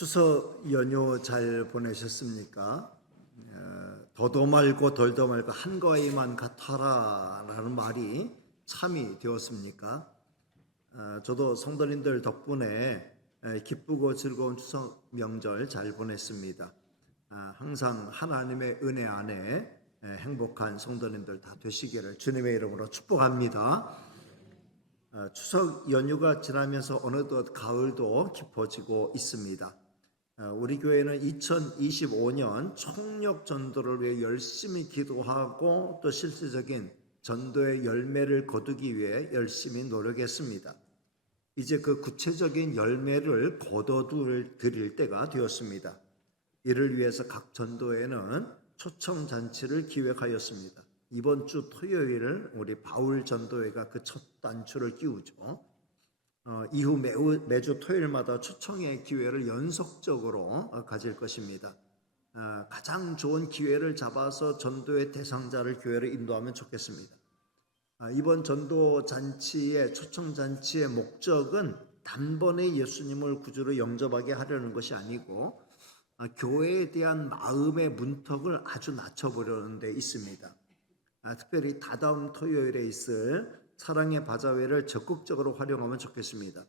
추석 연휴 잘 보내셨습니까? 더도 말고 덜도 말고 한가위만 같아라라는 말이 참이 되었습니까? 저도 성도님들 덕분에 기쁘고 즐거운 추석 명절 잘 보냈습니다. 항상 하나님의 은혜 안에 행복한 성도님들 다 되시기를 주님의 이름으로 축복합니다. 추석 연휴가 지나면서 어느덧 가을도 깊어지고 있습니다. 우리 교회는 2025년 총력 전도를 위해 열심히 기도하고 또 실질적인 전도의 열매를 거두기 위해 열심히 노력했습니다. 이제 그 구체적인 열매를 거둬들일 때가 되었습니다. 이를 위해서 각 전도회는 초청 잔치를 기획하였습니다. 이번 주 토요일 우리 바울 전도회가 그 첫 단추를 끼우죠. 이후 매주 토요일마다 초청의 기회를 연속적으로 가질 것입니다. 가장 좋은 기회를 잡아서 전도의 대상자를 교회로 인도하면 좋겠습니다. 이번 전도 잔치의 초청 잔치의 목적은 단번에 예수님을 구주로 영접하게 하려는 것이 아니고 교회에 대한 마음의 문턱을 아주 낮춰보려는 데 있습니다. 특별히 다다음 토요일에 있을 사랑의 바자회를 적극적으로 활용하면 좋겠습니다.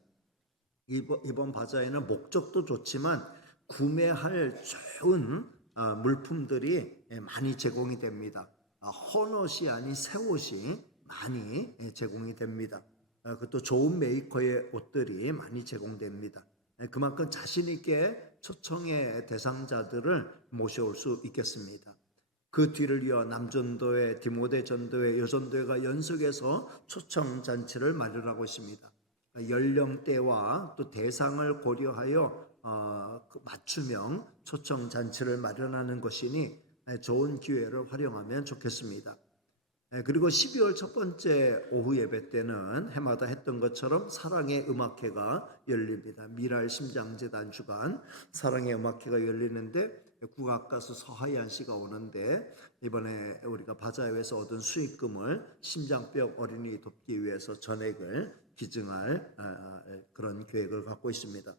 이번 바자회는 목적도 좋지만 구매할 좋은 물품들이 많이 제공이 됩니다. 헌옷이 아닌 새 옷이 많이 제공이 됩니다. 그것도 좋은 메이커의 옷들이 많이 제공됩니다. 그만큼 자신 있게 초청의 대상자들을 모셔올 수 있겠습니다. 그 뒤를 이어 남전도회, 디모데 전도회, 여전도회가 연속해서 초청 잔치를 마련하고 있습니다. 연령대와 또 대상을 고려하여 맞춤형 초청 잔치를 마련하는 것이니 좋은 기회를 활용하면 좋겠습니다. 그리고 12월 첫 번째 오후 예배 때는 해마다 했던 것처럼 사랑의 음악회가 열립니다. 미랄 심장재단 주관 사랑의 음악회가 열리는데 국악가수 서하얀 씨가 오는데 이번에 우리가 바자회에서 얻은 수익금을 심장병 어린이 돕기 위해서 전액을 기증할 그런 계획을 갖고 있습니다.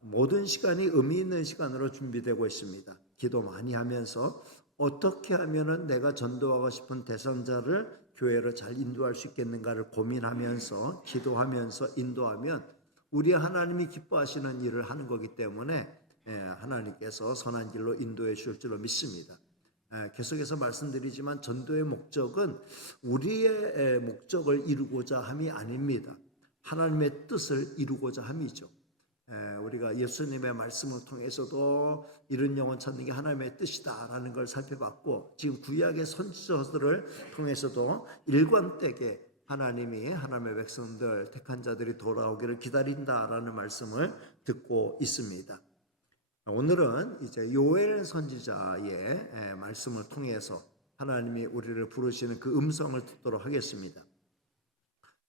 모든 시간이 의미 있는 시간으로 준비되고 있습니다. 기도 많이 하면서 어떻게 하면 내가 전도하고 싶은 대상자를 교회로 잘 인도할 수 있겠는가를 고민하면서 기도하면서 인도하면 우리 하나님이 기뻐하시는 일을 하는 거기 때문에 하나님께서 선한 길로 인도해 주실 줄로 믿습니다. 계속해서 말씀드리지만 전도의 목적은 우리의 목적을 이루고자 함이 아닙니다. 하나님의 뜻을 이루고자 함이죠. 우리가 예수님의 말씀을 통해서도 이런 영혼 찾는 게 하나님의 뜻이다라는 걸 살펴봤고 지금 구약의 선지서들을 통해서도 일관되게 하나님이 하나님의 백성들 택한 자들이 돌아오기를 기다린다라는 말씀을 듣고 있습니다. 오늘은 이제 요엘 선지자의 말씀을 통해서 하나님이 우리를 부르시는 그 음성을 듣도록 하겠습니다.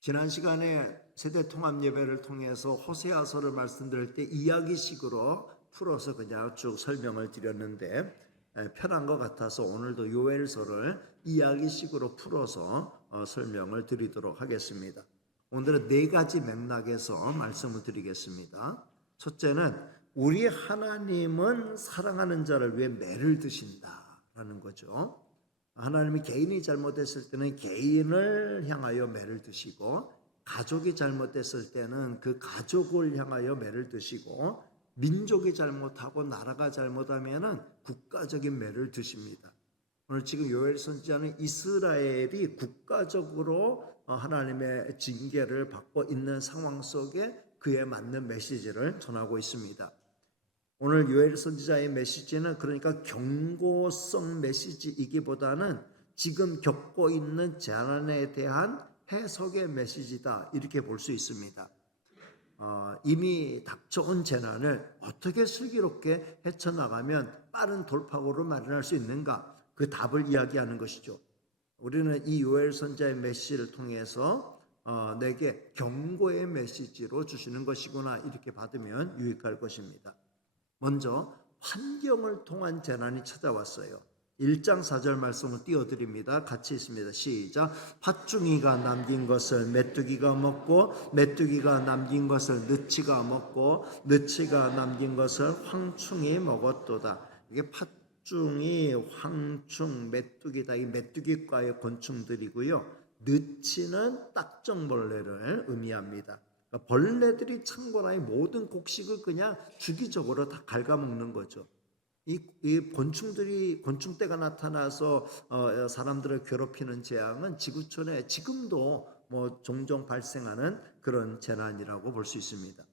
지난 시간에 세대 통합 예배를 통해서 호세아서를 말씀드릴 때 이야기식으로 풀어서 그냥 쭉 설명을 드렸는데 편한 것 같아서 오늘도 요엘서를 이야기식으로 풀어서 설명을 드리도록 하겠습니다. 오늘은 네 가지 맥락에서 말씀을 드리겠습니다. 첫째는 우리 하나님은 사랑하는 자를 위해 매를 드신다라는 거죠. 하나님이 개인이 잘못했을 때는 개인을 향하여 매를 드시고 가족이 잘못했을 때는 그 가족을 향하여 매를 드시고 민족이 잘못하고 나라가 잘못하면은 국가적인 매를 드십니다. 오늘 지금 요엘 선지자는 이스라엘이 국가적으로 하나님의 징계를 받고 있는 상황 속에 그에 맞는 메시지를 전하고 있습니다. 오늘 요엘 선지자의 메시지는 그러니까 경고성 메시지이기보다는 지금 겪고 있는 재난에 대한 해석의 메시지다 이렇게 볼 수 있습니다. 이미 닥쳐온 재난을 어떻게 슬기롭게 헤쳐나가면 빠른 돌파구를 마련할 수 있는가 그 답을 이야기하는 것이죠. 우리는 이 요엘 선지자의 메시지를 통해서 내게 경고의 메시지로 주시는 것이구나 이렇게 받으면 유익할 것입니다. 먼저 환경을 통한 재난이 찾아왔어요. 1장 4절 말씀을 띄워드립니다. 같이 있습니다. 시작. 팥중이가 남긴 것을 메뚜기가 먹고 메뚜기가 남긴 것을 느치가 먹고 느치가 남긴 것을 황충이 먹었도다. 이게 팥중이, 황충, 메뚜기다. 이 메뚜기과의 곤충들이고요. 느치는 딱정벌레를 의미합니다. 그러니까 벌레들이 창고나의 모든 곡식을 그냥 주기적으로 다 갉아먹는 거죠. 이 곤충들이 곤충떼가 나타나서 사람들을 괴롭히는 재앙은 지구촌에 지금도 뭐 종종 발생하는 그런 재난이라고 볼 수 있습니다.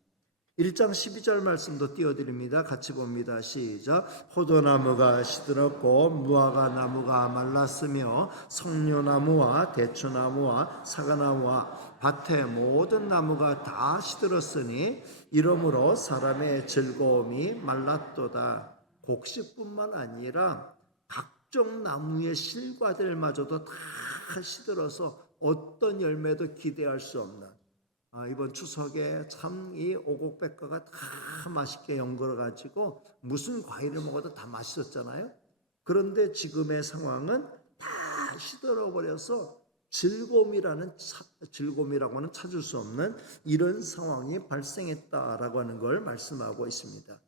1장 12절 말씀도 띄워드립니다. 같이 봅니다. 시작. 포도나무가 시들었고 무화과 나무가 말랐으며 석류나무와 대추나무와 사과나무와 밭의 모든 나무가 다 시들었으니 이러므로 사람의 즐거움이 말랐도다. 곡식뿐만 아니라 각종 나무의 실과들마저도 다 시들어서 어떤 열매도 기대할 수 없는, 이번 추석에 참 이 오곡백과가 다 맛있게 연걸어 가지고 무슨 과일을 먹어도 다 맛있었잖아요. 그런데 지금의 상황은 다 시들어 버려서 즐거움이라고는 찾을 수 없는 이런 상황이 발생했다라고 하는 걸 말씀하고 있습니다.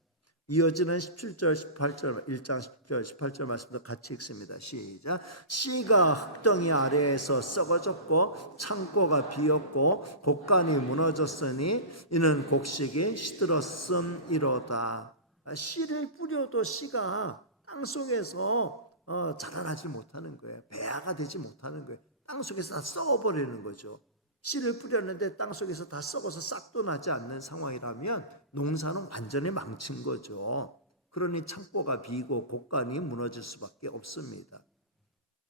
이어지는 17절, 18절, 1장 10절, 18절 말씀도 같이 읽습니다. 시작. 씨가 흙덩이 아래에서 썩어졌고 창고가 비었고 곡간이 무너졌으니 이는 곡식이 시들었음이로다. 씨를 뿌려도 씨가 땅속에서 자라나지 못하는 거예요. 배아가 되지 못하는 거예요. 땅속에서 다 썩어버리는 거죠. 씨를 뿌렸는데 땅속에서 다 썩어서 싹도 나지 않는 상황이라면 농사는 완전히 망친 거죠. 그러니 창고가 비고 곡간이 무너질 수밖에 없습니다.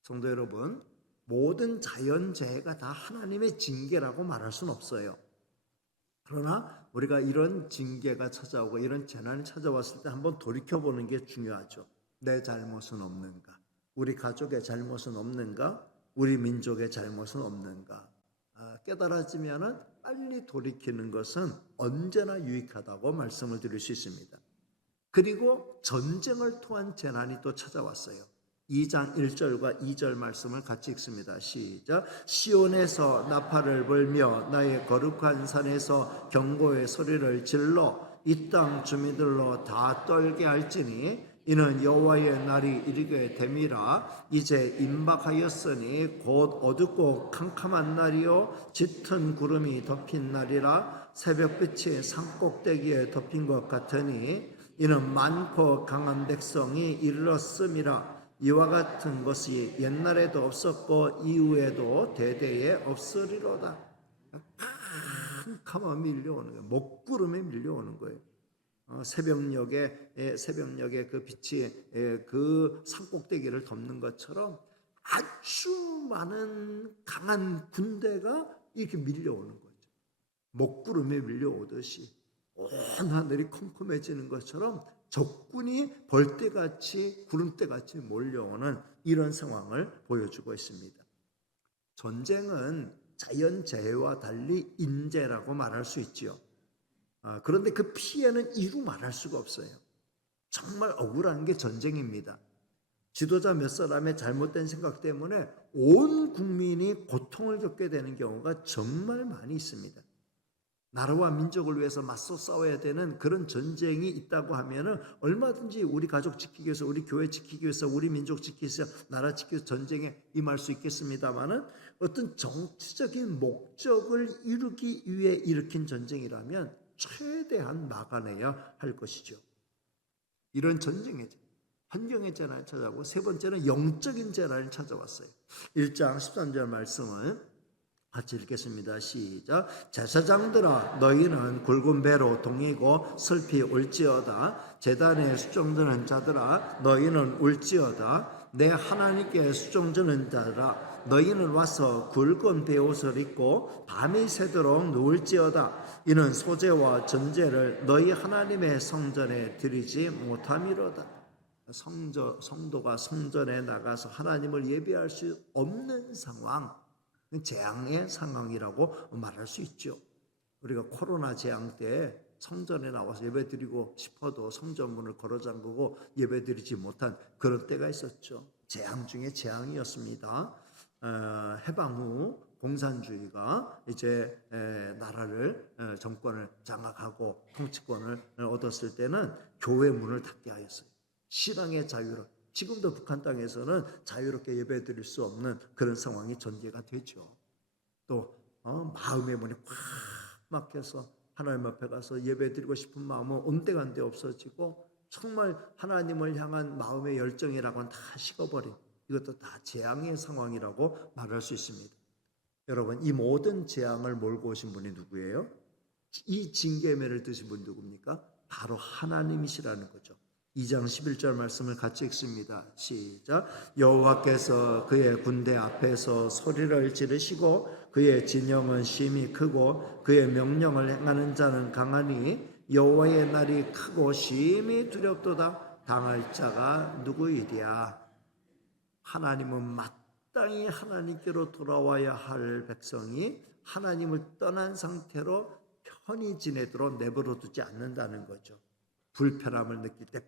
성도 여러분, 모든 자연재해가 다 하나님의 징계라고 말할 수는 없어요. 그러나 우리가 이런 징계가 찾아오고 이런 재난이 찾아왔을 때 한번 돌이켜보는 게 중요하죠. 내 잘못은 없는가? 우리 가족의 잘못은 없는가? 우리 민족의 잘못은 없는가? 깨달아지면은 빨리 돌이키는 것은 언제나 유익하다고 말씀을 드릴 수 있습니다. 그리고 전쟁을 통한 재난이 또 찾아왔어요. 2장 1절과 2절 말씀을 같이 읽습니다. 시작. 시온에서 나팔을 불며 나의 거룩한 산에서 경고의 소리를 질러 이 땅 주민들로 다 떨게 할지니 이는 여호와의 날이 이르게 됨이라. 이제 임박하였으니 곧 어둡고 캄캄한 날이요 짙은 구름이 덮인 날이라. 새벽빛이 산꼭대기에 덮인 것 같으니 이는 많고 강한 백성이 이르렀음이라. 이와 같은 것이 옛날에도 없었고 이후에도 대대에 없으리로다. 캄캄함이 밀려오는 거예요. 먹구름에 밀려오는 거예요. 새벽녘에 그 빛이 그 산꼭대기를 덮는 것처럼 아주 많은 강한 군대가 이렇게 밀려오는 거죠. 먹구름에 밀려오듯이 온 하늘이 컴컴해지는 것처럼 적군이 벌떼같이 구름대같이 몰려오는 이런 상황을 보여주고 있습니다. 전쟁은 자연재해와 달리 인재라고 말할 수 있지요. 그런데 그 피해는 이루 말할 수가 없어요. 정말 억울한 게 전쟁입니다. 지도자 몇 사람의 잘못된 생각 때문에 온 국민이 고통을 겪게 되는 경우가 정말 많이 있습니다. 나라와 민족을 위해서 맞서 싸워야 되는 그런 전쟁이 있다고 하면은 얼마든지 우리 가족 지키기 위해서, 우리 교회 지키기 위해서, 우리 민족 지키기 위해서, 나라 지키기 위해서 전쟁에 임할 수 있겠습니다만은 어떤 정치적인 목적을 이루기 위해 일으킨 전쟁이라면 최대한 막아내야 할 것이죠. 이런 전쟁의 환경의 재난이 찾아오고, 세 번째는 영적인 재난이 찾아왔어요. 1장 13절 말씀을 같이 읽겠습니다. 시작. 제사장들아 너희는 굵은 배로 동이고 슬피 울지어다. 제단에 수종드는 자들아 너희는 울지어다. 내 하나님께 수종드는 자들아 너희는 와서 굵은 배옷을 입고 밤이 새도록 누울지어다. 이는 소제와 전제를 너희 하나님의 성전에 드리지 못함이로다. 성도가 성전에 나가서 하나님을 예배할 수 없는 상황, 재앙의 상황이라고 말할 수 있죠. 우리가 코로나 재앙 때 성전에 나와서 예배드리고 싶어도 성전 문을 걸어 잠그고 예배드리지 못한 그런 때가 있었죠. 재앙 중에 재앙이었습니다. 해방 후 공산주의가 이제 나라를 정권을 장악하고 통치권을 얻었을 때는 교회 문을 닫게 하였어요. 신앙의 자유를 지금도 북한 땅에서는 자유롭게 예배드릴 수 없는 그런 상황이 전개가 되죠. 또 마음의 문이 꽉 막혀서 하나님 앞에 가서 예배드리고 싶은 마음은 온데간데 없어지고 정말 하나님을 향한 마음의 열정이라고는 다 식어버린, 이것도 다 재앙의 상황이라고 말할 수 있습니다. 여러분, 이 모든 재앙을 몰고 오신 분이 누구예요? 이 징계매를 드신 분 누굽니까? 바로 하나님이시라는 거죠. 2장 11절 말씀을 같이 읽습니다. 시작. 여호와께서 그의 군대 앞에서 소리를 지르시고 그의 진영은 심히 크고 그의 명령을 행하는 자는 강하니 여호와의 날이 크고 심히 두렵도다. 당할 자가 누구이랴. 하나님은 마땅히 하나님께로 돌아와야 할 백성이 하나님을 떠난 상태로 편히 지내도록 내버려 두지 않는다는 거죠. 불편함을 느낄 때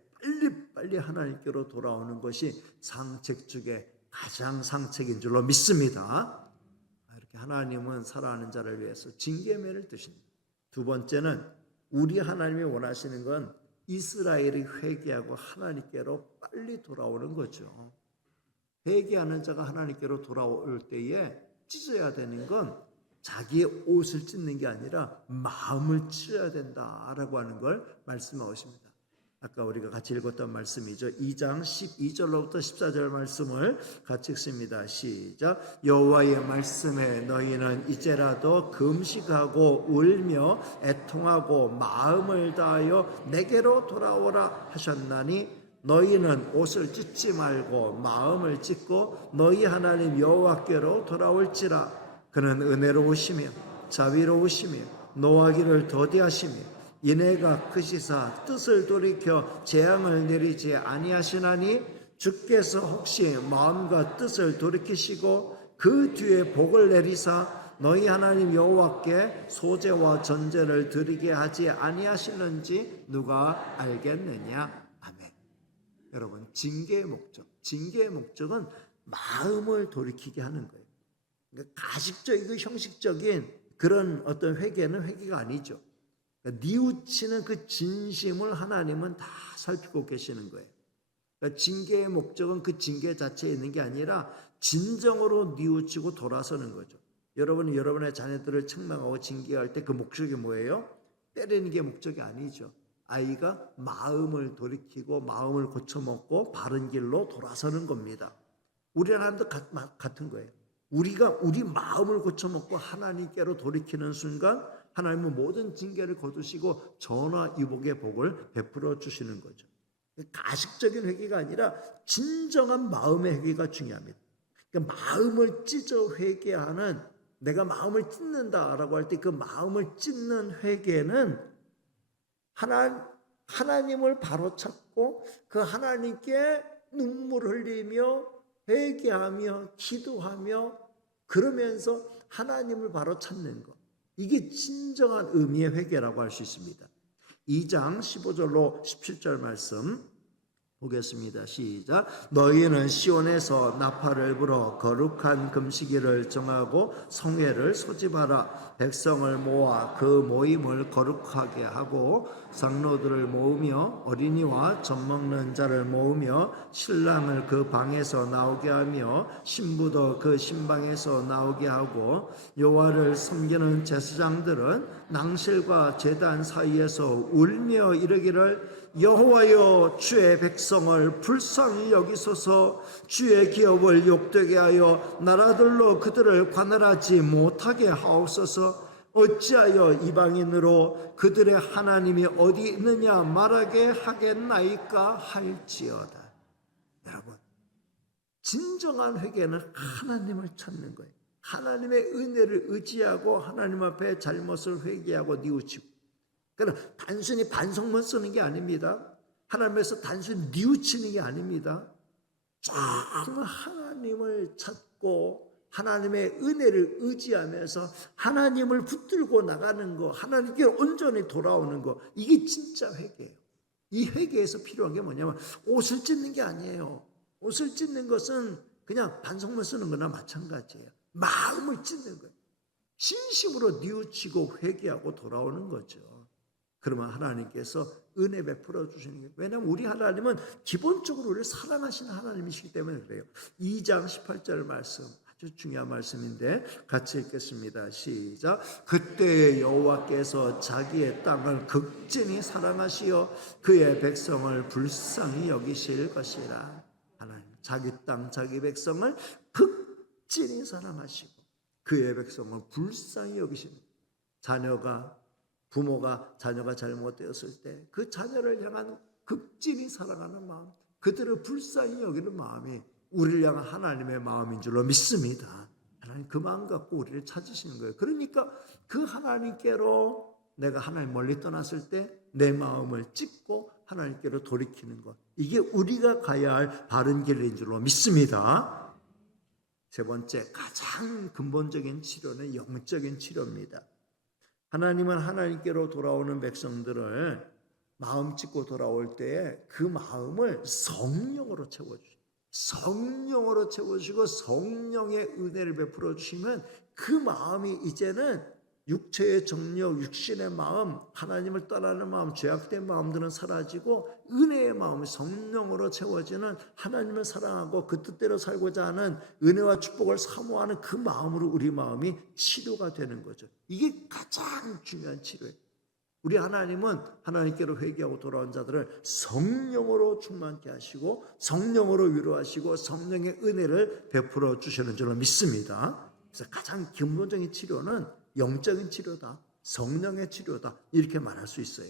빨리 하나님께로 돌아오는 것이 상책 중에 가장 상책인 줄로 믿습니다. 이렇게 하나님은 살아가는 자를 위해서 징계매를 드십니다. 두 번째는 우리 하나님이 원하시는 건 이스라엘이 회개하고 하나님께로 빨리 돌아오는 거죠. 회개하는 자가 하나님께로 돌아올 때에 찢어야 되는 건 자기의 옷을 찢는 게 아니라 마음을 찢어야 된다라고 하는 걸 말씀하십니다. 아까 우리가 같이 읽었던 말씀이죠. 2장 12절로부터 14절 말씀을 같이 읽습니다. 시작. 여호와의 말씀에 너희는 이제라도 금식하고 울며 애통하고 마음을 다하여 내게로 돌아오라 하셨나니 너희는 옷을 찢지 말고 마음을 찢고 너희 하나님 여호와께로 돌아올지라. 그는 은혜로우시며 자비로우시며 노하기를 더디하시며 인애가 크시사 뜻을 돌이켜 재앙을 내리지 아니하시나니 주께서 혹시 마음과 뜻을 돌이키시고 그 뒤에 복을 내리사 너희 하나님 여호와께 소제와 전제를 드리게 하지 아니하시는지 누가 알겠느냐. 아멘. 여러분, 징계의 목적은 마음을 돌이키게 하는 거예요. 그러니까 가식적이고 형식적인 그런 어떤 회개는 회개가 아니죠. 그러니까 뉘우치는 그 진심을 하나님은 다 살피고 계시는 거예요. 그러니까 징계의 목적은 그 징계 자체에 있는 게 아니라 진정으로 뉘우치고 돌아서는 거죠. 여러분이 여러분의 자녀들을 책망하고 징계할 때 그 목적이 뭐예요? 때리는 게 목적이 아니죠. 아이가 마음을 돌이키고 마음을 고쳐먹고 바른 길로 돌아서는 겁니다. 우리 하나님도 같은 거예요. 우리가 우리 마음을 고쳐먹고 하나님께로 돌이키는 순간 하나님은 모든 징계를 거두시고 전화위복의 복을 베풀어 주시는 거죠. 가식적인 회개가 아니라 진정한 마음의 회개가 중요합니다. 그러니까 마음을 찢어 회개하는, 내가 마음을 찢는다라고 할 때 그 마음을 찢는 회개는 하나님을 바로 찾고 그 하나님께 눈물 흘리며 회개하며 기도하며 그러면서 하나님을 바로 찾는 것, 이게 진정한 의미의 회개라고 할 수 있습니다. 2장 15절로 17절 말씀 보겠습니다. 시작. 너희는 시온에서 나팔을 불어 거룩한 금식일을 정하고 성회를 소집하라. 백성을 모아 그 모임을 거룩하게 하고 장로들을 모으며 어린이와 젖먹는 자를 모으며 신랑을 그 방에서 나오게 하며 신부도 그 신방에서 나오게 하고 여호와를 섬기는 제사장들은 낭실과 제단 사이에서 울며 이르기를 여호와여 주의 백성을 불쌍히 여기소서. 주의 기업을 욕되게 하여 나라들로 그들을 관할하지 못하게 하옵소서. 어찌하여 이방인으로 그들의 하나님이 어디 있느냐 말하게 하겠나이까 할지어다. 여러분, 진정한 회개는 하나님을 찾는 거예요. 하나님의 은혜를 의지하고 하나님 앞에 잘못을 회개하고 뉘우치고, 그러나 단순히 반성문 쓰는 게 아닙니다. 하나님에서 단순히 뉘우치는 게 아닙니다. 정말 하나님을 찾고 하나님의 은혜를 의지하면서 하나님을 붙들고 나가는 거, 하나님께 온전히 돌아오는 거, 이게 진짜 회개예요. 이 회개에서 필요한 게 뭐냐면 옷을 찢는 게 아니에요. 옷을 찢는 것은 그냥 반성문 쓰는 거나 마찬가지예요. 마음을 찢는 거예요. 진심으로 뉘우치고 회개하고 돌아오는 거죠. 그러면 하나님께서 은혜 베풀어 주시는 거예요. 왜냐하면 우리 하나님은 기본적으로 우리를 사랑하시는 하나님이시기 때문에 그래요. 2장 18절 말씀, 아주 중요한 말씀인데 같이 읽겠습니다. 시작. 그때 여호와께서 자기의 땅을 극진히 사랑하시어 그의 백성을 불쌍히 여기실 것이라. 하나님 자기 땅 자기 백성을 극진히 사랑하시고 그의 백성을 불쌍히 여기시는, 부모가 자녀가 잘못되었을 때 그 자녀를 향한 극진히 사랑하는 마음, 그들을 불쌍히 여기는 마음이 우리를 향한 하나님의 마음인 줄로 믿습니다. 하나님 그 마음 갖고 우리를 찾으시는 거예요. 그러니까 그 하나님께로 내가 하나님 멀리 떠났을 때 내 마음을 찢고 하나님께로 돌이키는 것, 이게 우리가 가야 할 바른 길인 줄로 믿습니다. 세 번째, 가장 근본적인 치료는 영적인 치료입니다. 하나님은 하나님께로 돌아오는 백성들을 마음 찢고 돌아올 때에 그 마음을 성령으로 채워주시고, 성령으로 채워주시고 성령의 은혜를 베풀어 주시면 그 마음이 이제는 육체의 정욕, 육신의 마음, 하나님을 떠나는 마음, 죄악된 마음들은 사라지고 은혜의 마음이 성령으로 채워지는, 하나님을 사랑하고 그 뜻대로 살고자 하는, 은혜와 축복을 사모하는 그 마음으로 우리 마음이 치료가 되는 거죠. 이게 가장 중요한 치료예요. 우리 하나님은 하나님께로 회개하고 돌아온 자들을 성령으로 충만케 하시고 성령으로 위로하시고 성령의 은혜를 베풀어 주시는 줄로 믿습니다. 그래서 가장 근본적인 치료는 영적인 치료다, 성령의 치료다, 이렇게 말할 수 있어요.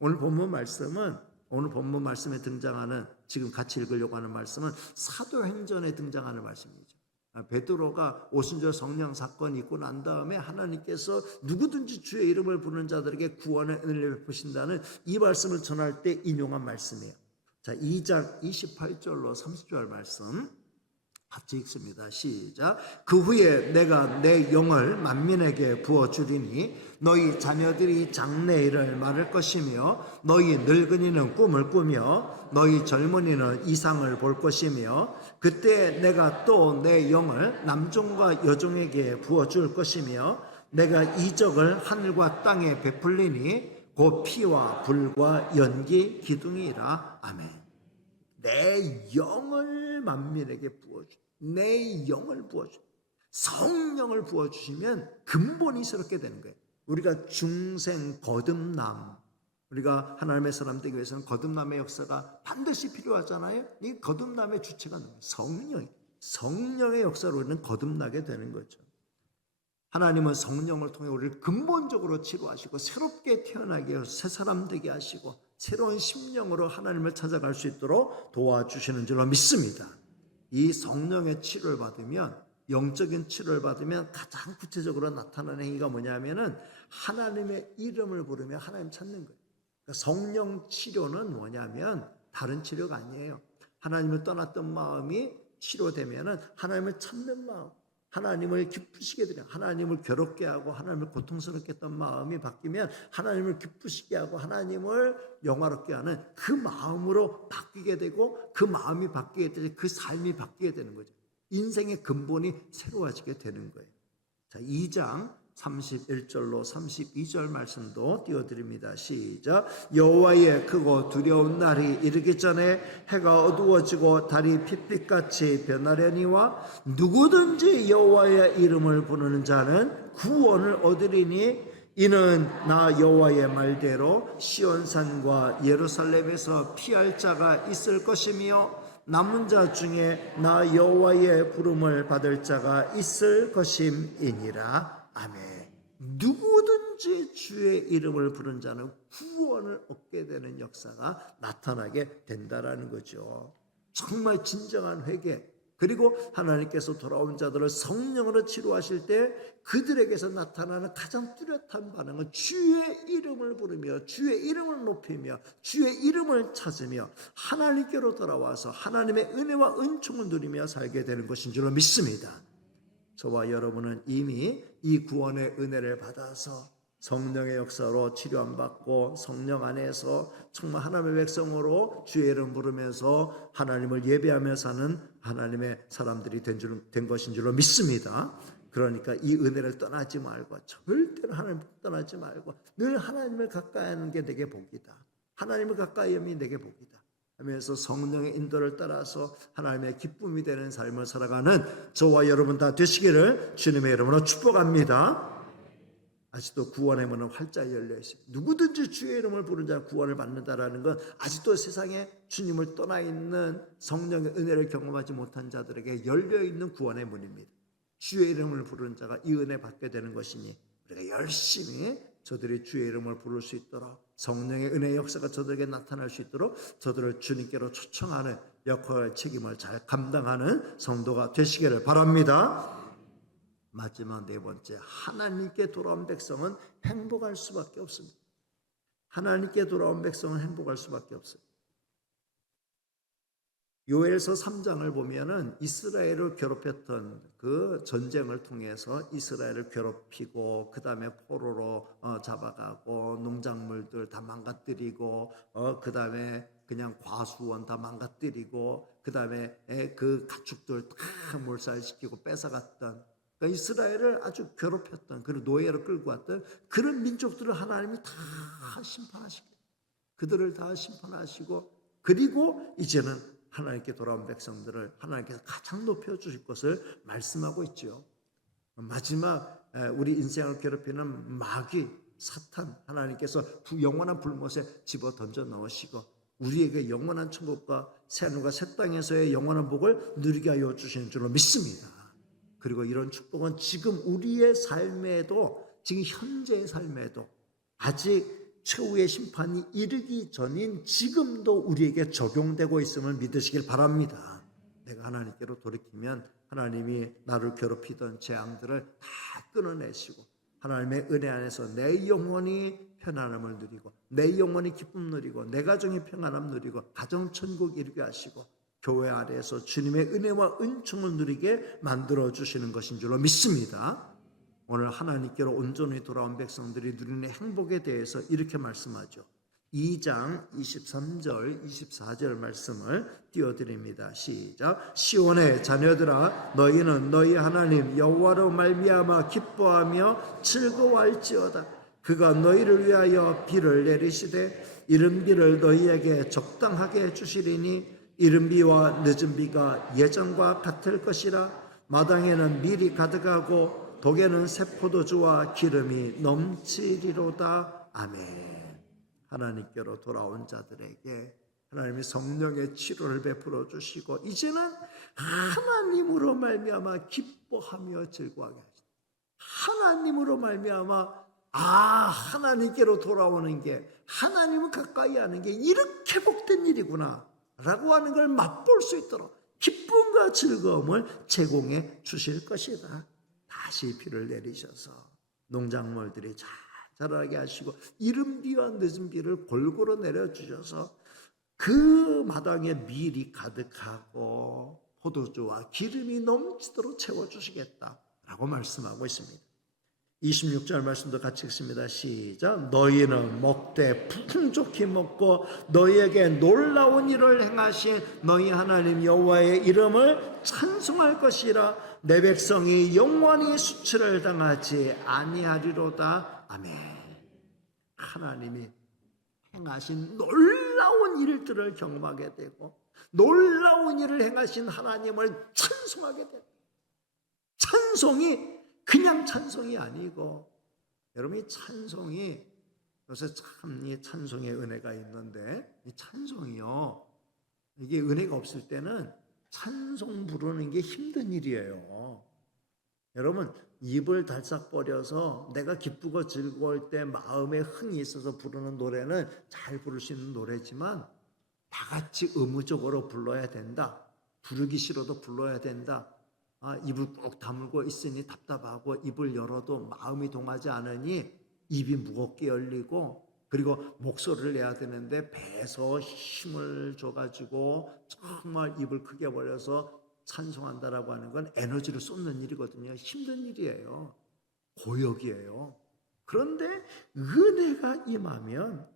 오늘 본문 말씀에 등장하는, 지금 같이 읽으려고 하는 말씀은 사도행전에 등장하는 말씀이죠. 베드로가 오순절 성령 사건이 있고 난 다음에 하나님께서 누구든지 주의 이름을 부르는 자들에게 구원의 은혜를 베푸신다는 이 말씀을 전할 때 인용한 말씀이에요. 자, 2장 28절로 30절 말씀 같이 읽습니다. 시작. 그 후에 내가 내 영을 만민에게 부어주리니 너희 자녀들이 장래일을 말할 것이며 너희 늙은이는 꿈을 꾸며 너희 젊은이는 이상을 볼 것이며 그때 내가 또 내 영을 남종과 여종에게 부어줄 것이며 내가 이적을 하늘과 땅에 베풀리니 곧 피와 불과 연기 기둥이라. 아멘. 내 영을 만민에게 부어주, 내 영을 부어주, 성령을 부어주시면 근본이 새롭게 되는 거예요. 우리가 중생 거듭남, 우리가 하나님의 사람 되기 위해서는 거듭남의 역사가 반드시 필요하잖아요. 이 거듭남의 주체가 성령의 역사로 우리는 거듭나게 되는 거죠. 하나님은 성령을 통해 우리를 근본적으로 치료하시고 새롭게 태어나게 하시고 새 사람 되게 하시고 새로운 심령으로 하나님을 찾아갈 수 있도록 도와주시는 줄로 믿습니다. 이 성령의 치료를 받으면, 영적인 치료를 받으면 가장 구체적으로 나타나는 행위가 뭐냐면은 하나님의 이름을 부르며 하나님 찾는 거예요. 그러니까 성령 치료는 뭐냐면 다른 치료가 아니에요. 하나님을 떠났던 마음이 치료되면은 하나님을 찾는 마음, 하나님을 기쁘시게 되려, 하나님을 괴롭게 하고 하나님을 고통스럽게 했던 마음이 바뀌면 하나님을 기쁘시게 하고 하나님을 영화롭게 하는 그 마음으로 바뀌게 되고, 그 마음이 바뀌게 되고 그 삶이 바뀌게 되는 거죠. 인생의 근본이 새로워지게 되는 거예요. 자, 2장 31절로 32절 말씀도 띄워드립니다. 시작. 여호와의 크고 두려운 날이 이르기 전에 해가 어두워지고 달이 핏빛같이 변하려니와 누구든지 여호와의 이름을 부르는 자는 구원을 얻으리니 이는 나 여호와의 말대로 시온산과 예루살렘에서 피할 자가 있을 것이며 남은 자 중에 나 여호와의 부름을 받을 자가 있을 것임이니라. 아멘. 누구든지 주의 이름을 부른 자는 구원을 얻게 되는 역사가 나타나게 된다라는 거죠. 정말 진정한 회개, 그리고 하나님께서 돌아온 자들을 성령으로 치료하실 때 그들에게서 나타나는 가장 뚜렷한 반응은 주의 이름을 부르며 주의 이름을 높이며 주의 이름을 찾으며 하나님께로 돌아와서 하나님의 은혜와 은총을 누리며 살게 되는 것인 줄로 믿습니다. 저와 여러분은 이미 이 구원의 은혜를 받아서 성령의 역사로 치료함 받고 성령 안에서 정말 하나님의 백성으로 주의 이름 부르면서 하나님을 예배하며 사는 하나님의 사람들이 된 것인 줄로 믿습니다. 그러니까 이 은혜를 떠나지 말고, 절대로 하나님을 떠나지 말고 늘 하나님을 가까이 하는 게 내게 복이다. 하나님을 가까이 함이 내게 복이다 하면서 성령의 인도를 따라서 하나님의 기쁨이 되는 삶을 살아가는 저와 여러분 다 되시기를 주님의 이름으로 축복합니다. 아직도 구원의 문은 활짝 열려 있습니다. 누구든지 주의 이름을 부르는 자는 구원을 받는다라는 건 아직도 세상에 주님을 떠나 있는 성령의 은혜를 경험하지 못한 자들에게 열려 있는 구원의 문입니다. 주의 이름을 부르는 자가 이 은혜 받게 되는 것이니 우리가 열심히 저들이 주의 이름을 부를 수 있도록, 성령의 은혜의 역사가 저들에게 나타날 수 있도록 저들을 주님께로 초청하는 역할, 책임을 잘 감당하는 성도가 되시기를 바랍니다. 마지막 네 번째, 하나님께 돌아온 백성은 행복할 수밖에 없습니다. 하나님께 돌아온 백성은 행복할 수밖에 없어요. 요엘서 3장을 보면은 이스라엘을 괴롭혔던 그 전쟁을 통해서 이스라엘을 괴롭히고 그 다음에 포로로 잡아가고 농작물들 다 망가뜨리고 그 다음에 그냥 과수원 다 망가뜨리고 그 다음에 그 가축들 다 몰살시키고 뺏어갔던, 그러니까 이스라엘을 아주 괴롭혔던, 그리고 노예로 끌고 왔던 그런 민족들을 하나님이 다 심판하시고, 그들을 다 심판하시고, 그리고 이제는 하나님께 돌아온 백성들을 하나님께서 가장 높여주실 것을 말씀하고 있죠. 마지막 우리 인생을 괴롭히는 마귀 사탄, 하나님께서 영원한 불못에 집어 던져 넣으시고 우리에게 영원한 천국과 새하늘과 새 땅에서의 영원한 복을 누리게 하여 주시는 줄로 믿습니다. 그리고 이런 축복은 지금 우리의 삶에도, 지금 현재의 삶에도 아직 최후의 심판이 이르기 전인 지금도 우리에게 적용되고 있음을 믿으시길 바랍니다. 내가 하나님께로 돌이키면 하나님이 나를 괴롭히던 재앙들을 다 끊어내시고 하나님의 은혜 안에서 내 영혼이 편안함을 누리고 내 영혼이 기쁨 누리고 내 가정이 평안함 누리고 가정 천국 이루게 하시고 교회 아래에서 주님의 은혜와 은총을 누리게 만들어 주시는 것인 줄로 믿습니다. 오늘 하나님께로 온전히 돌아온 백성들이 누리는 행복에 대해서 이렇게 말씀하죠. 2장 23절 24절 말씀을 띄워드립니다. 시작. 시온의 자녀들아, 너희는 너희 하나님 여호와로 말미암아 기뻐하며 즐거워할지어다. 그가 너희를 위하여 비를 내리시되 이른 비를 너희에게 적당하게 주시리니 이른 비와 늦은 비가 예전과 같을 것이라. 마당에는 밀이 가득하고 독에는 새 포도주와 기름이 넘치리로다. 아멘. 하나님께로 돌아온 자들에게 하나님이 성령의 치료를 베풀어 주시고 이제는 하나님으로 말미암아 기뻐하며 즐거워하게 하시다. 하나님으로 말미암아 하나님께로 돌아오는 게, 하나님을 가까이 하는 게 이렇게 복된 일이구나 라고 하는 걸 맛볼 수 있도록 기쁨과 즐거움을 제공해 주실 것이다. 다시 비를 내리셔서 농작물들이 잘 자라게 하시고 이른 비와 늦은 비를 골고루 내려주셔서 그 마당에 밀이 가득하고 포도주와 기름이 넘치도록 채워주시겠다라고 말씀하고 있습니다. 26절 말씀도 같이 읽습니다. 시작. 너희는 먹되 풍족히 먹고 너희에게 놀라운 일을 행하신 너희 하나님 여호와의 이름을 찬송할 것이라. 내 백성이 영원히 수치를 당하지 아니하리로다. 아멘. 하나님이 행하신 놀라운 일들을 경험하게 되고 놀라운 일을 행하신 하나님을 찬송하게 되고, 찬송이 그냥 찬송이 아니고, 여러분 이 찬송이 요새 참 이 찬송의 은혜가 있는데, 이 찬송이요, 이게 은혜가 없을 때는 찬송 부르는 게 힘든 일이에요. 여러분 입을 달싹 버려서 내가 기쁘고 즐거울 때 마음에 흥이 있어서 부르는 노래는 잘 부를 수 있는 노래지만 다 같이 의무적으로 불러야 된다, 부르기 싫어도 불러야 된다, 입을 꾹 다물고 있으니 답답하고 입을 열어도 마음이 동하지 않으니 입이 무겁게 열리고, 그리고 목소리를 내야 되는데 배에서 힘을 줘가지고 정말 입을 크게 벌려서 찬송한다라고 하는 건 에너지를 쏟는 일이거든요. 힘든 일이에요. 고역이에요. 그런데 은혜가 임하면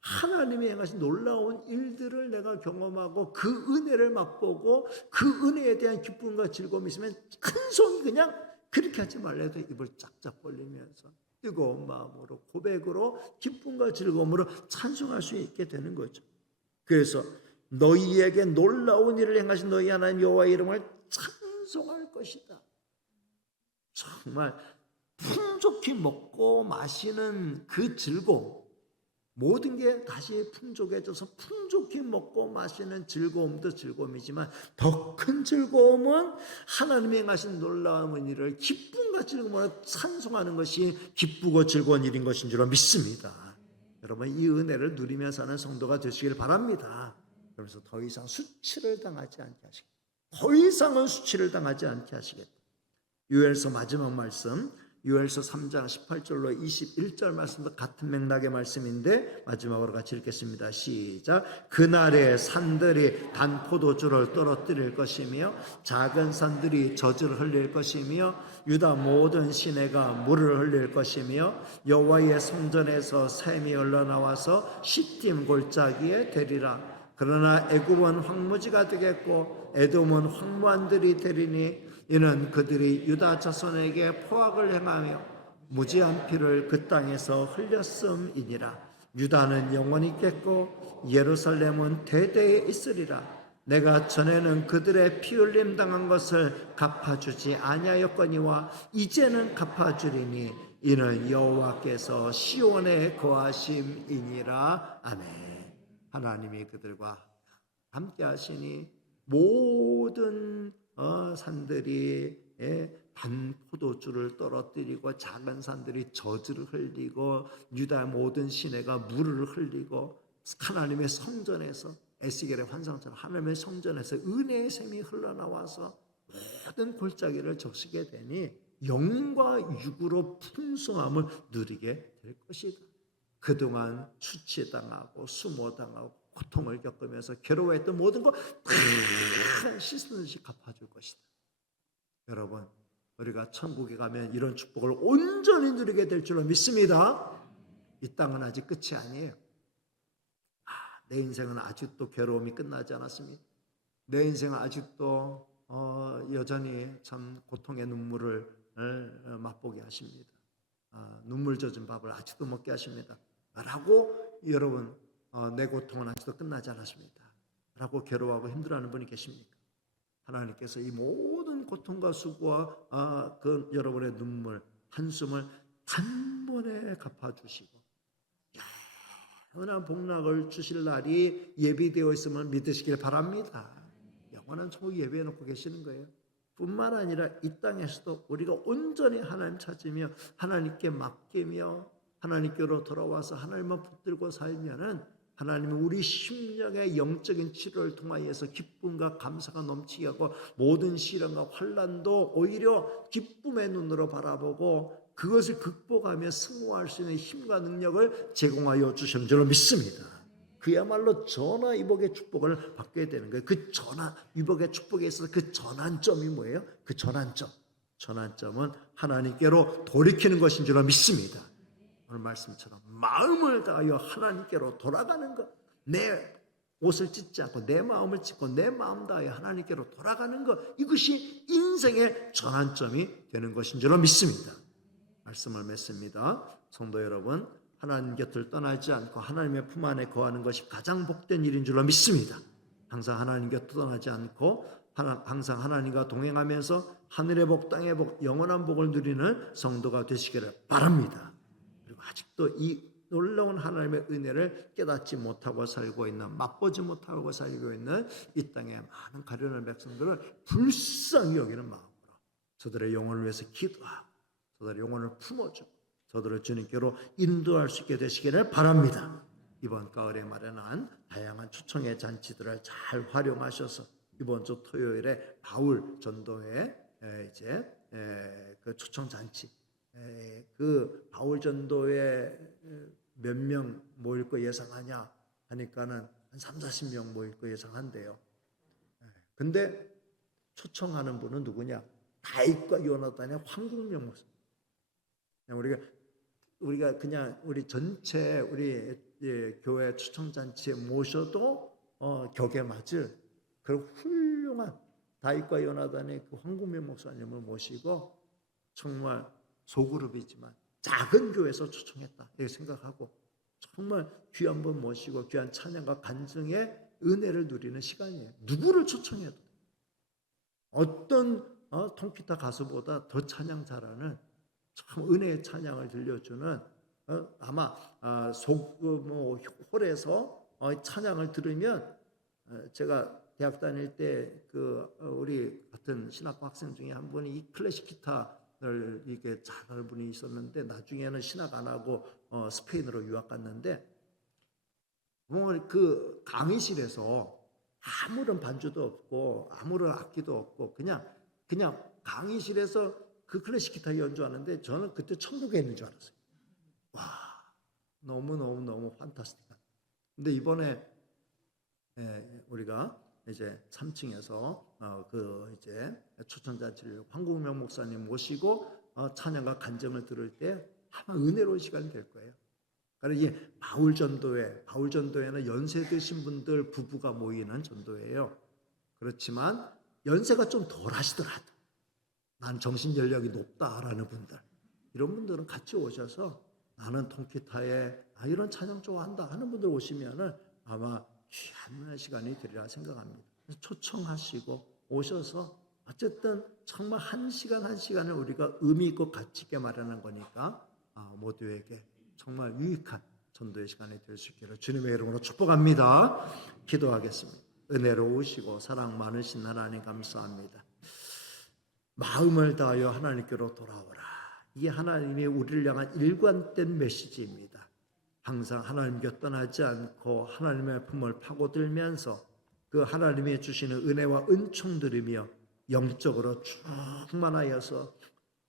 하나님이 행하신 놀라운 일들을 내가 경험하고 그 은혜를 맛보고 그 은혜에 대한 기쁨과 즐거움이 있으면 한 손이 그냥 그렇게 하지 말래도 입을 짝짝 벌리면서 뜨거운 마음으로 고백으로 기쁨과 즐거움으로 찬송할 수 있게 되는 거죠. 그래서 너희에게 놀라운 일을 행하신 너희 하나님 여호와의 이름을 찬송할 것이다. 정말 풍족히 먹고 마시는 그 즐거움, 모든 게 다시 풍족해져서 풍족히 먹고 마시는 즐거움도 즐거움이지만 더 큰 즐거움은 하나님이 행하신 놀라운 일을 기쁨과 즐거움으로 찬송하는 것이 기쁘고 즐거운 일인 것인 줄 믿습니다. 여러분, 이 은혜를 누리며 사는 성도가 되시길 바랍니다. 그래서 더 이상 수치를 당하지 않게 하시겠다. 더 이상은 수치를 당하지 않게 하시겠다. 요엘서 마지막 말씀, 요엘서 3장 18절로 21절 말씀도 같은 맥락의 말씀인데 마지막으로 같이 읽겠습니다. 시작. 그날에 산들이 단 포도주를 떨어뜨릴 것이며 작은 산들이 젖을 흘릴 것이며 유다 모든 시내가 물을 흘릴 것이며 여호와의 성전에서 샘이 흘러나와서 시팀 골짜기에 되리라. 그러나 애굽은 황무지가 되겠고 에돔은 황무한들이 되리니 이는 그들이 유다 자손에게 포악을 행하며 무지한 피를 그 땅에서 흘렸음이니라. 유다는 영원히 있겠고 예루살렘은 대대에 있으리라. 내가 전에는 그들의 피 흘림 당한 것을 갚아주지 아니하였거니와 이제는 갚아주리니 이는 여호와께서 시온에 거하심이니라. 아멘. 하나님이 그들과 함께 하시니 모든 산들이 단 포도주를 떨어뜨리고 작은 산들이 젖을 흘리고 유다 모든 시내가 물을 흘리고 하나님의 성전에서 에스겔의 환상처럼 하나님의 성전에서 은혜의 샘이 흘러나와서 모든 골짜기를 적시게 되니 영과 육으로 풍성함을 누리게 될 것이다. 그동안 수치당하고 수모당하고 고통을 겪으면서 괴로워했던 모든 거 다 씻는듯이 갚아줄 것이다. 여러분, 우리가 천국에 가면 이런 축복을 온전히 누리게 될 줄로 믿습니다. 이 땅은 아직 끝이 아니에요. 내 인생은 아직도 괴로움이 끝나지 않았습니다. 내 인생은 아직도 여전히 참 고통의 눈물을 맛보게 하십니다. 눈물 젖은 밥을 아직도 먹게 하십니다. 라고 여러분, 내 고통은 아직도 끝나지 않았습니다. 라고 괴로워하고 힘들어하는 분이 계십니까? 하나님께서 이 모든 고통과 수고와 그 여러분의 눈물, 한숨을 단번에 갚아주시고 영원한 복락을 주실 날이 예비되어 있음을 믿으시길 바랍니다. 영원한 천국 예비해 놓고 계시는 거예요. 뿐만 아니라 이 땅에서도 우리가 온전히 하나님 찾으며 하나님께 맡기며 하나님께로 돌아와서 하나님만 붙들고 살면은 하나님은 우리 심령의 영적인 치료를 통하여서 기쁨과 감사가 넘치게 하고 모든 시련과 환난도 오히려 기쁨의 눈으로 바라보고 그것을 극복하며 승화할 수 있는 힘과 능력을 제공하여 주시는 줄로 믿습니다. 그야말로 전화위복의 축복을 받게 되는 거예요. 그 전화위복의 축복에 있어서 그 전환점이 뭐예요? 그 전환점은 하나님께로 돌이키는 것인 줄로 믿습니다. 오늘 말씀처럼 마음을 다하여 하나님께로 돌아가는 것, 내 옷을 찢지 않고 내 마음을 찢고 내 마음 다하여 하나님께로 돌아가는 것, 이것이 인생의 전환점이 되는 것인 줄로 믿습니다. 말씀을 맺습니다. 성도 여러분, 하나님 곁을 떠나지 않고 하나님의 품 안에 거하는 것이 가장 복된 일인 줄로 믿습니다. 항상 하나님 곁을 떠나지 않고 항상 하나님과 동행하면서 하늘의 복, 땅의 복, 영원한 복을 누리는 성도가 되시기를 바랍니다. 그리고 아직도 이 놀라운 하나님의 은혜를 깨닫지 못하고 살고 있는, 맛보지 못하고 살고 있는 이 땅의 많은 가련한 백성들을 불쌍히 여기는 마음으로 저들의 영혼을 위해서 기도하고 저들의 영혼을 품어주고 저들을 주님께로 인도할 수 있게 되시기를 바랍니다. 이번 가을에 마련한 다양한 초청의 잔치들을 잘 활용하셔서 이번 주 토요일에 바울 전도회 이제 그 초청 잔치, 그 바울 전도회 몇 명 모일 거 예상하냐 하니까는 한 30-40명 모일 거 예상한대요. 근데 초청하는 분은 누구냐? 다윗과 요나단의 황국명 목사. 우리가 우리가 그냥 우리 전체 우리 교회 초청잔치에 모셔도 격에 맞을 그런 훌륭한 다윗과 요나단의 그 황국민 목사님을 모시고 정말 소그룹이지만 작은 교회에서 초청했다 이렇게 생각하고 정말 귀한 분 모시고 귀한 찬양과 간증의 은혜를 누리는 시간이에요. 누구를 초청해도 어떤 통기타 가수보다 더 찬양 잘하는 참 은혜의 찬양을 들려주는 아마 홀에서 찬양을 들으면 제가 대학 다닐 때 그 우리 같은 신학과 학생 중에 한 분이 이 클래식 기타를 이게 잘하는 분이 있었는데 나중에는 신학 안 하고 스페인으로 유학 갔는데 그 강의실에서 아무런 반주도 없고 아무런 악기도 없고 그냥 강의실에서 그 클래식 기타 연주하는데 저는 그때 천국에 있는 줄 알았어요. 와, 너무 판타스틱한. 근데 이번에 우리가 이제 3층에서 그 이제 초청잔치를 황국명 목사님 모시고 찬양과 간증을 들을 때 아마 은혜로운 시간이 될 거예요. 그러니까 이게 바울 전도회는 연세 드신 분들 부부가 모이는 전도회예요. 그렇지만 연세가 좀 덜 하시더라도 난 정신 연령이 높다라는 분들, 이런 분들은 같이 오셔서 나는 통기타에 이런 찬양 좋아한다 하는 분들 오시면은 아마 귀한 시간이 되리라 생각합니다. 초청하시고 오셔서 어쨌든 정말 한 시간을 우리가 의미 있고 가치 있게 마련한 거니까 모두에게 정말 유익한 전도의 시간이 될 수 있기를 주님의 이름으로 축복합니다. 기도하겠습니다. 은혜로우시고 사랑 많으신 하나님 감사합니다. 마음을 다하여 하나님께로 돌아오라. 이게 하나님이 우리를 향한 일관된 메시지입니다. 항상 하나님께 떠나지 않고 하나님의 품을 파고들면서 그 하나님이 주시는 은혜와 은총 들으며 영적으로 충만하여서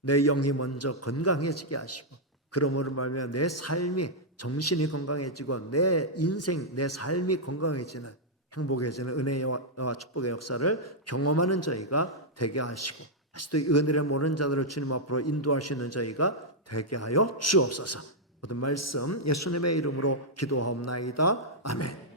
내 영이 먼저 건강해지게 하시고 그러므로 말미암아 내 삶이 정신이 건강해지고 내 인생 내 삶이 건강해지는 행복해지는 은혜와 축복의 역사를 경험하는 저희가 되게 하시고 다시 또 은혜를 모르는 자들을 주님 앞으로 인도할 수 있는 저희가 되게 하여 주옵소서. 모든 말씀 예수님의 이름으로 기도하옵나이다. 아멘.